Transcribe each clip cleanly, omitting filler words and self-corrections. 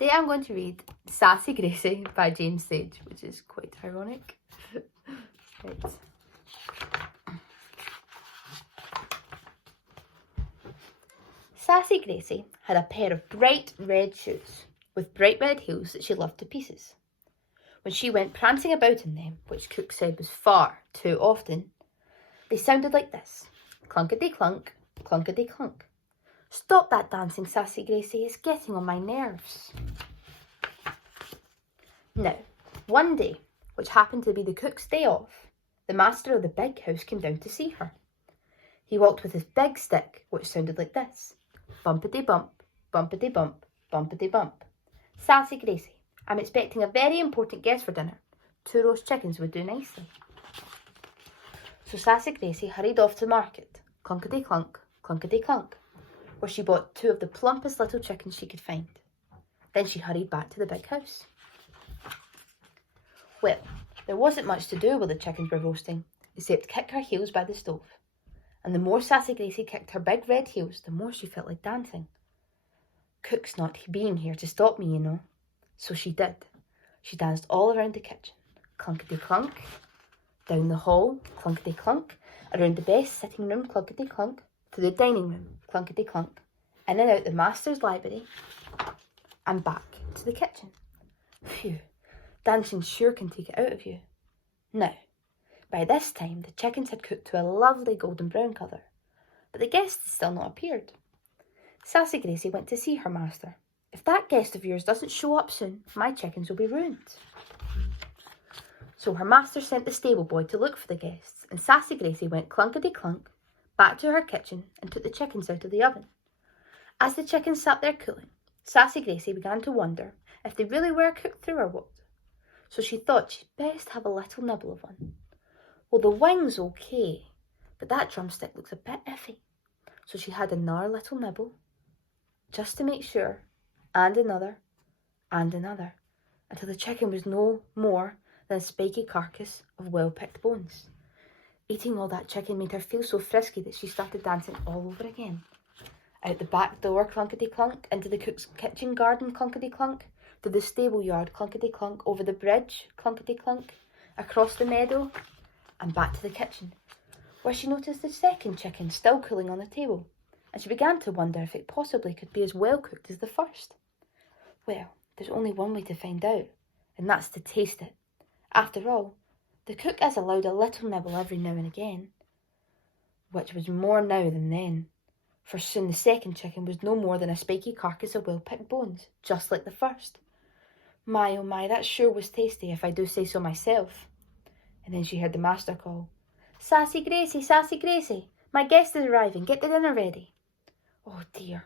Today I'm going to read Sassy Gracie by James Sage, which is quite ironic. Right. Sassy Gracie had a pair of bright red shoes with bright red heels that she loved to pieces. When she went prancing about in them, which Cook said was far too often, they sounded like this: clunkety-clunk, clunkety-clunk. Stop that dancing, Sassy Gracie, it's getting on my nerves. Now, one day, which happened to be the cook's day off, the master of the big house came down to see her. He walked with his big stick, which sounded like this: bumpety-bump, bumpety-bump, bumpety-bump. Sassy Gracie, I'm expecting a very important guest for dinner. 2 roast chickens would do nicely. So Sassy Gracie hurried off to market, clunkety-clunk, clunkety-clunk, where she bought 2 of the plumpest little chickens she could find. Then she hurried back to the big house. Well, there wasn't much to do while the chickens were roasting, except kick her heels by the stove. And the more Sassy Gracie kicked her big red heels, the more she felt like dancing. Cook's not being here to stop me, you know. So she did. She danced all around the kitchen, clunkety-clunk, down the hall, clunkety-clunk, around the best sitting room, clunkety-clunk, to the dining room, clunkety-clunk, in and out the master's library, and back to the kitchen. Phew, dancing sure can take it out of you. Now, by this time, the chickens had cooked to a lovely golden brown colour, but the guest had still not appeared. Sassy Gracie went to see her master. If that guest of yours doesn't show up soon, my chickens will be ruined. So her master sent the stable boy to look for the guests, and Sassy Gracie went clunkety-clunk back to her kitchen and took the chickens out of the oven. As the chickens sat there cooling, Sassy Gracie began to wonder if they really were cooked through or what. So she thought she'd best have a little nibble of one. Well, the wing's okay, but that drumstick looks a bit iffy. So she had another little nibble, just to make sure, and another, until the chicken was no more than a spiky carcass of well-picked bones. Eating all that chicken made her feel so frisky that she started dancing all over again. Out the back door, clunkety-clunk, into the cook's kitchen garden, clunkety-clunk, to the stable yard, clunkety-clunk, over the bridge, clunkety-clunk, across the meadow, and back to the kitchen, where she noticed the second chicken still cooling on the table, and she began to wonder if it possibly could be as well cooked as the first. Well, there's only one way to find out, and that's to taste it. After all, the cook is allowed a little nibble every now and again, which was more now than then, for soon the second chicken was no more than a spiky carcass of well-picked bones, just like the first. My, oh my, that sure was tasty, if I do say so myself. And then she heard the master call, Sassy Gracie, my guest is arriving, get the dinner ready. Oh dear,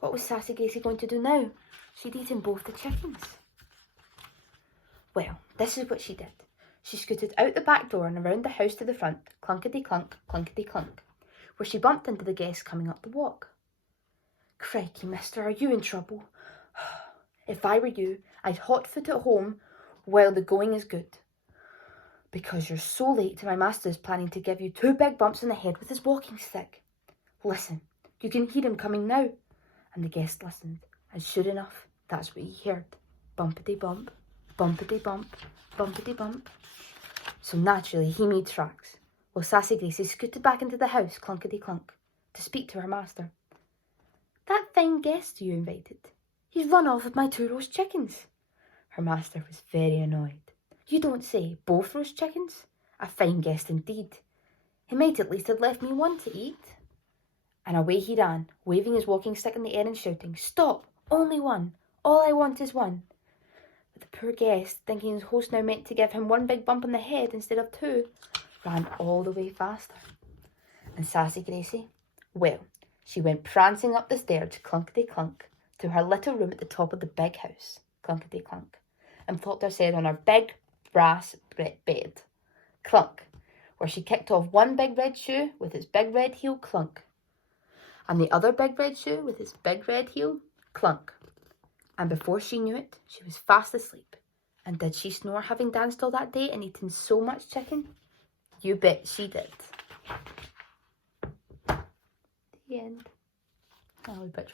what was Sassy Gracie going to do now? She'd eaten both the chickens. Well, this is what she did. She scooted out the back door and around the house to the front, clunkety-clunk, clunkety-clunk, where she bumped into the guest coming up the walk. Crikey, mister, are you in trouble? If I were you, I'd hot foot at home while the going is good. Because you're so late, my master is planning to give you 2 big bumps on the head with his walking stick. Listen, you can hear him coming now. And the guest listened, and sure enough, that's what he heard. Bumpety-bump, bumpety-bump, bumpety-bump. So naturally, he made tracks, while Sassy Gracie scooted back into the house, clunkety-clunk, to speak to her master. That fine guest you invited, he's run off with my 2 roast chickens. Her master was very annoyed. You don't say, both roast chickens? A fine guest indeed. He might at least have left me one to eat. And away he ran, waving his walking stick in the air and shouting, Stop! Only one! All I want is one! But the poor guest, thinking his host now meant to give him 1 big bump on the head instead of 2, ran all the way faster. And Sassy Gracie? Well, she went prancing up the stairs, clunkety-clunk, to her little room at the top of the big house, clunkety-clunk, and plopped herself on her big brass bed, clunk, where she kicked off 1 big red shoe with its big red heel, clunk, and the other big red shoe with its big red heel, clunk. And before she knew it, she was fast asleep. And did she snore, having danced all that day and eaten so much chicken? You bet she did. The end. Oh, bitch.